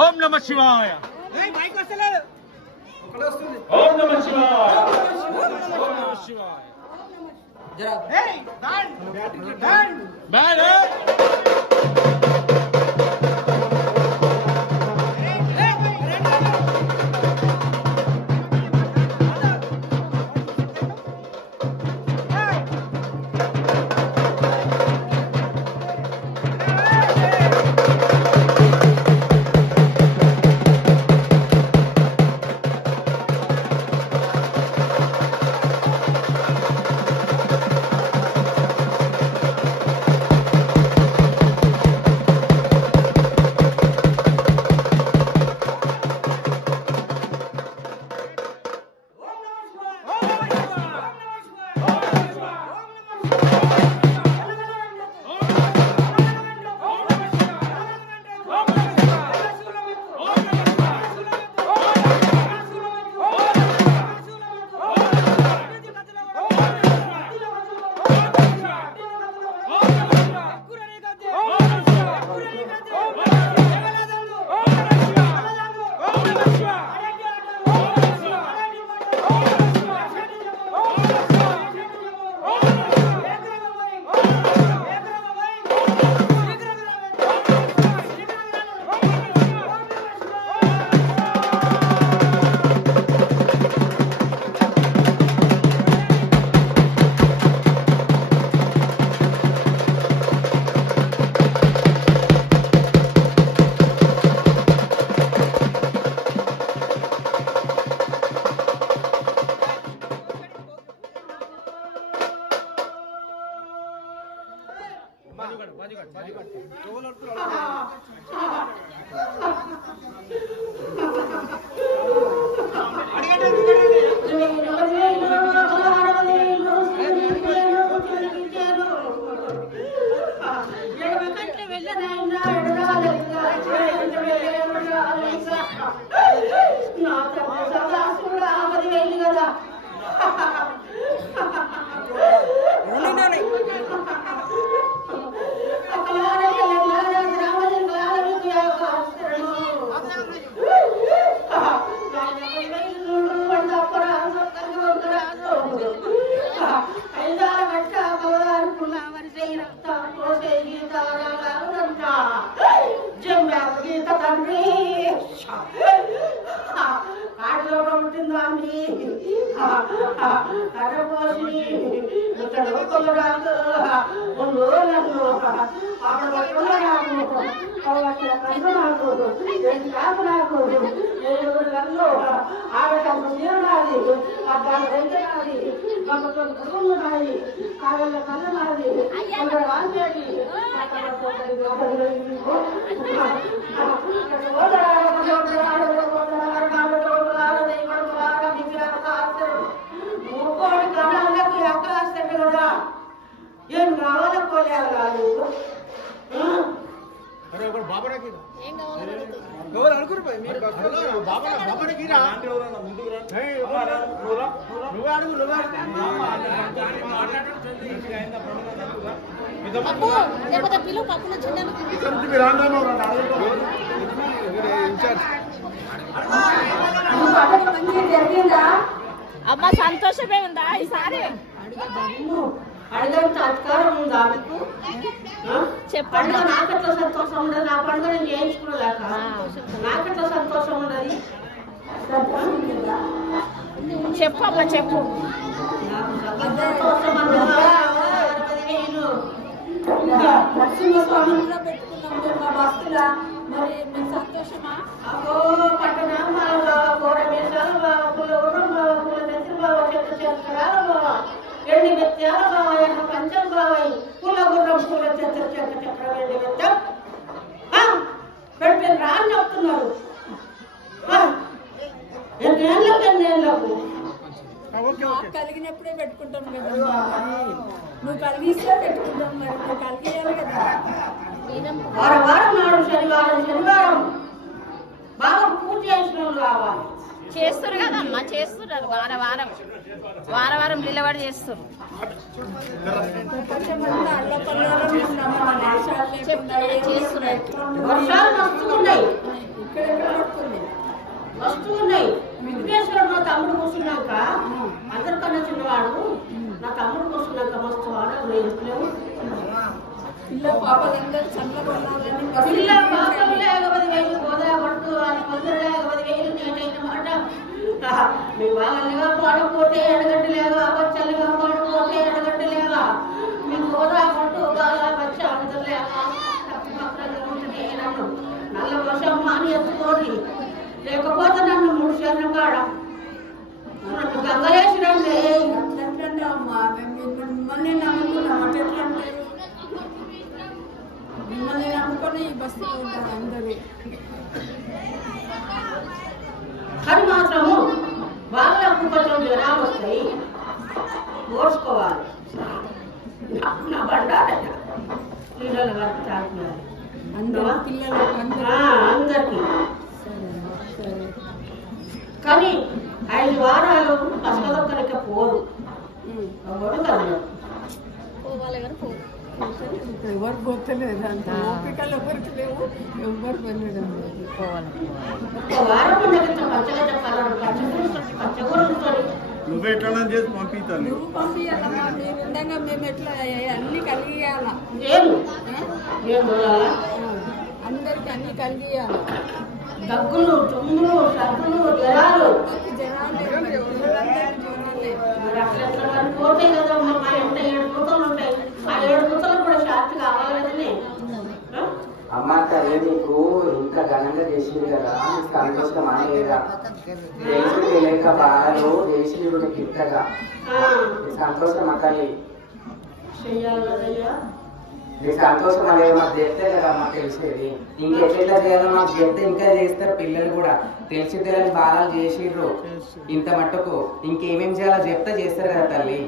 ఓం నమ శివాయ. ఓం నమ శివాయ. బాబా లేకపోతే పిలువు పక్కన అమ్మ సంతోషమే ఉందా ఈసారి అడగంత అధికారం ఉందా మీకు చెప్పండి నాకట్లా సంతోషం ఉండదు నా పండుగ నేను చేయించుకునేదాకా నాకట్లా సంతోషం ఉండదు చెప్పమ్మా చెప్పు నరసింహస్వామిలో పెట్టుకున్నాం బస్సులా మరి మీకు సంతోషమా అబ్బో పట్టణ కూరమేసాలు బాగా పుల్లగూరం బాగా పుల్ల నెత్తులు బాగా చెత్త చేస్తారా బాగా ఎండి మెత్తాల బాగా ఎండ పంచం బాగా పుల్లగుర్రం పూల చెత్త చెత్త చక్రం ఎండి మెత్తం పెట్టిన రా అని చెప్తున్నారు ఎన్నేళ్ళకు కలిగినప్పుడే పెట్టుకుంటాం కదా నువ్వు కలిగిస్తే పెట్టుకుంటాం మరి నువ్వు కలిగేయాలి కదా వారం వారం నాడు శనివారం బాగా పూజ చేసిన కావాలి చేస్తారు కదమ్మా చేస్తున్నారు వారం నిలబడి చేస్తారు వర్షాలు వస్తున్నాయి వస్తున్నాయి విఘ్నేశ్వరుడు మా తమ్ముడు కూర్చున్నాక అందరికన్నా చిన్నవాడు నా తమ్ముడు కూర్చున్నాక మస్తు వాడలు నేర్చులేవు పిల్ల పాపం లేకపోతే వేలు గోదా పడుతూ అది కొందరు లేకపోతే వేలు నేనైన మాట మీ వాళ్ళగా పాడకపోతే ఎడగట్టలేగా వచ్చలుగా పాడకపోతే ఎడగట్టలేగా మీ గోదా పట్టు బాగా వచ్చి అందరులేగా ఉంటుంది నన్ను నల్ల వర్షం మాని ఎత్తుకోండి లేకపోతే నన్ను 3 శరణు కాడ నన్ను గంగలేసినంటే అమ్మా మిమ్మల్ని నమ్ముకున్నాం అంటే ఎట్లా అంటారు మిమ్మల్ని నమ్ముకొని ఈ బస్సులో ఉంటారు అందరూ కానీ మాత్రము వాళ్ళకు కొంచెం జ్వరాలు వస్తాయి ఓర్చుకోవాలి నా బండారట పిల్లలు వరకు తాకున్నారు అందరికీ కానీ 5 వారాలు అసలొక్కరిక పోరు ఎవరు కదలరు ఎవరు పోతలేదు అంత ఓపికలు ఎవరికి లేవు ఎవరు వెళ్ళడం లేదు ఒక్క వారం ఉండగట్ట పచ్చగడ్డ కలరు పచ్చగూర ఉంటుంది నువ్వు ఎట్లా చేసి పంపిస్తాను నువ్వు పంపించాలమ్మా మీరు ఉండగా మేము ఎట్లా అన్ని కలిగియాలా అందరికి అన్ని కలిగియాలి దగ్గులు తుమ్ములు సగ్గులు జ్వరాలు పోతాయి కదా మా ఎంత 7 కూతలు ఉంటాయి ఆ 7 కూతలు కూడా షార్ట్ కావాలి కదండి అమ్మ తల్లి నీకు ఇంకా ఘనంగా చేసింది కదా సంతోషమా లేదా దేశం లేక బాధలు దేశీయుడు గిట్టగా సంతోషమా తల్లి నీ సంతోషం అనేది మాకు చెప్తే కదా మాకు తెలిసేది ఇంకెట్లా చేయాలో మాకు చెప్తే ఇంకా చేస్తారు పిల్లలు కూడా తెలిసి తెలియని బాధలు చేసిర్రు ఇంత మట్టుకు ఇంకేమేం చేయాలో చెప్తే చేస్తారు కదా తల్లి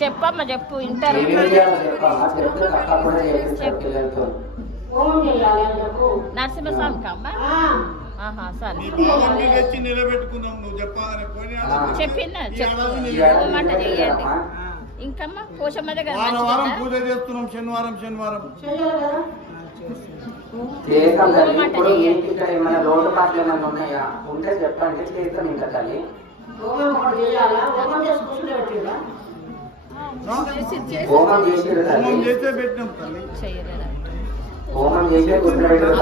చెప్పమ్మా చెప్పు ఇంటర్ ఏమేమి చేయాలో చెప్పమ్మా చెప్తే తప్పకుండా చేపిస్తారు పిల్లలతో నరసింహస్వామికి అమ్మా సరే నిలబెట్టుకున్నాం నువ్వు చెప్పాలని చెప్పిందా చెప్పమంట చెయ్యండి ఇంకమ్మా పోషమ్మ దగ్గర వారం పూజ చేస్తున్నాం శనివారం చేస్తాం తల్లి ఇప్పుడు మీకు ఇక్కడ ఏమైనా లోటుపాట్లు ఏమైనా ఉన్నాయా ఉంటే చెప్పండి చేస్తాం ఇంకా తల్లి హోమం చేసిరు తల్లి చేసే పెట్టినాం తల్లి హోమం చేసే కూర్చోబెట్టారు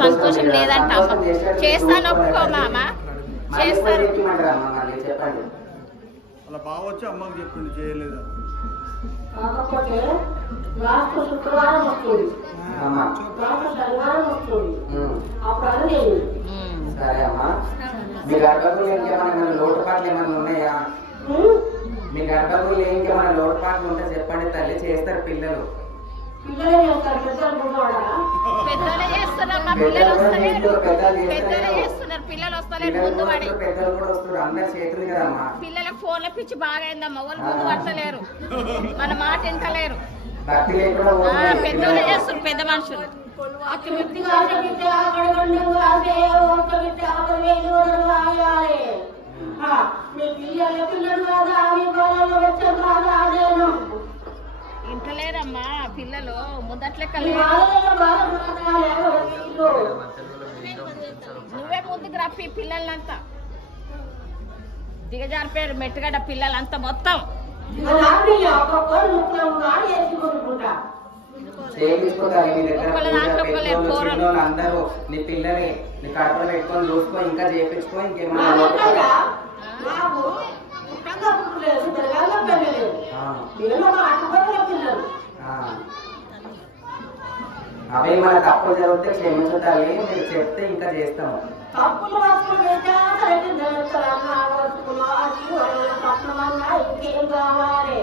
సంతోషం లేదంట చేస్తాను ఒప్పుకోమా చేస్తారు చెప్పండి అలా బాగా వచ్చి అమ్మకి చెప్పింది చేయలేదా కాకపోతే లాస్ట్ శుక్రవారం వస్తుంది శనివారం వస్తుంది అప్పుడు అది సరే అమ్మా మీ గర్భకులు ఇంకేమైనా లోటుపాట్లు ఏమైనా ఉన్నాయా మీ గర్భకులు ఇంకేమైనా లోటుపాట్లు ఉంటే చెప్పండి తల్లి చేస్తారు పిల్లలు పిల్లలే చేస్తారు పెద్దలే చేస్తున్నారమ్మా పిల్లలు వస్తలేరు ముందు పడి పెద్దలు కూడా వస్తారు అందరు చేతులు కదమ్మా పిల్లలకు ఫోన్ల పిచ్చి బాగా అయిందమ్మా వాళ్ళు ముందు పడతలేరు మన మాట వింటలేరు భక్తి లేకుండా పెద్దలే చేస్తారు పెద్ద మనుషులు అతి వ్యక్తిగా పిల్లలు ముద్దట్లెక్క మీ బాధలలో బాధపడుతున్నారు ఎవరు ఇల్లు. నువ్వే ముందుకు రప్పి పిల్లలంతా దిగజారిపోయారు మెట్టుగడ్డ పిల్లలంతా మొత్తం ఇక రాత్రి ఒక్కొక్కరు ముక్కలు నాడు వేసి కొనుక్కుంటా. చేయించుకోవాలి మీ దగ్గర ఒక్కళ్ళ పూజ, దాంట్లో ఒక్కళ్ళే పెద్దోళ్ళు, పోరలు. చిన్నోళ్ళు అందరూ నీ పిల్లని నీ కడుపులో పెట్టుకొని చూసుకో, ఇంకా చేయించుకో, ఇంకేమన్నా నాకంగా నాకు పుట్టంగా పుట్టలేదు, తెలంగా పెళ్ళలేదు. నేను మా అటుపక్కల పిల్లలు. అవే మన తప్పులు జరిగితే క్షమించు తల్లి, మీరు చెప్తే ఇంకా చేస్తాము. తప్పులు వస్తువులు పెట్టాక ఇంకేం కావాలి.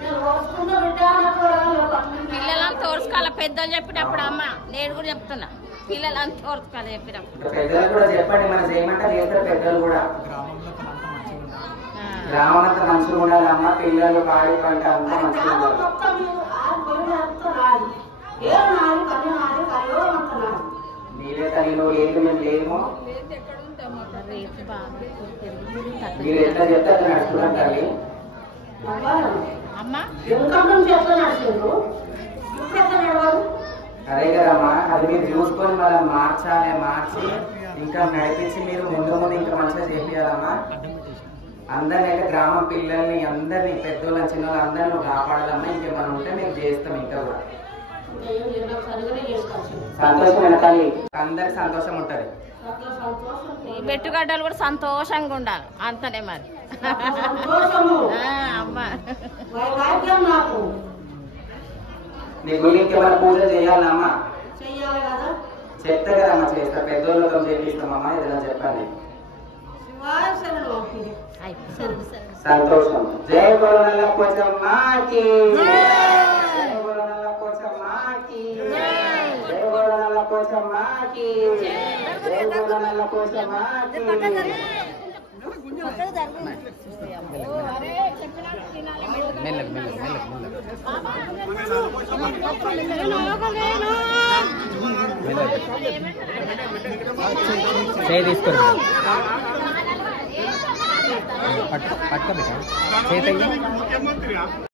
నేను వస్తున్న పిల్లలంతా ఓర్చుకోవాలి పెద్దలు చెప్పినప్పుడు అమ్మ నేను కూడా చెప్తున్నా పిల్లలంతా ఓర్చుకోవాలి చెప్పినప్పుడు ఇంకా పెద్దలు కూడా చెప్పండి, మనం చేయమంటే చేస్తారు పెద్దలు కూడా. గ్రామం అంతా మంచిగా ఉండాలమ్మ, పిల్లలు పాడి పంట అంతా మంచిగా ఉండాలి. మీరే తల్లిలో లేదు, మేము లేము. రేపు బాగా మీరు ఎట్లా చెప్తే అట్లా నడుచుకుంటాం తల్లి. అమ్మ అదే కదమ్మా, అది మీరు చూసుకొని మనం మార్చి ఇంకా నడిపించి మీరు ముందు ముందు ఇంకా మంచిగా చేయాలమ్మా. అందరినీ అయితే గ్రామం పిల్లల్ని అందరినీ పెద్దోళ్ళని చిన్నోళ్ళని అందరినీ కాపాడాలమ్మా. ఇంకేమైనా ఉంటే మేము చేస్తాం ఇంకా కూడా. సంతోషం తల్లి, అందరికి సంతోషం ఉంటది. ఈ మెట్టుగడ్డలు కూడా సంతోషంగా ఉండాలి అంతనే మరి అమ్మా నీ గుళ్ళు ఇంకేమైనా పూజ చేయాలమ్మా? చెయ్యాలి కదా. చెప్తే కదమ్మా చేస్తా, పెద్దోళ్ళతో చేపిస్తామమ్మా. ఏదైనా చెప్పండి. సంతోషం. జై బోలనల్ల పోచమ్మకి, జై బోలనల్ల పోచమ్మకి, జై బోలనల్ల పోచమ్మకి, జై బోలనల్ల పోచమ్మకి. తీసుకోండి పట్టుకోబెట్టా ముఖ్యమంత్రి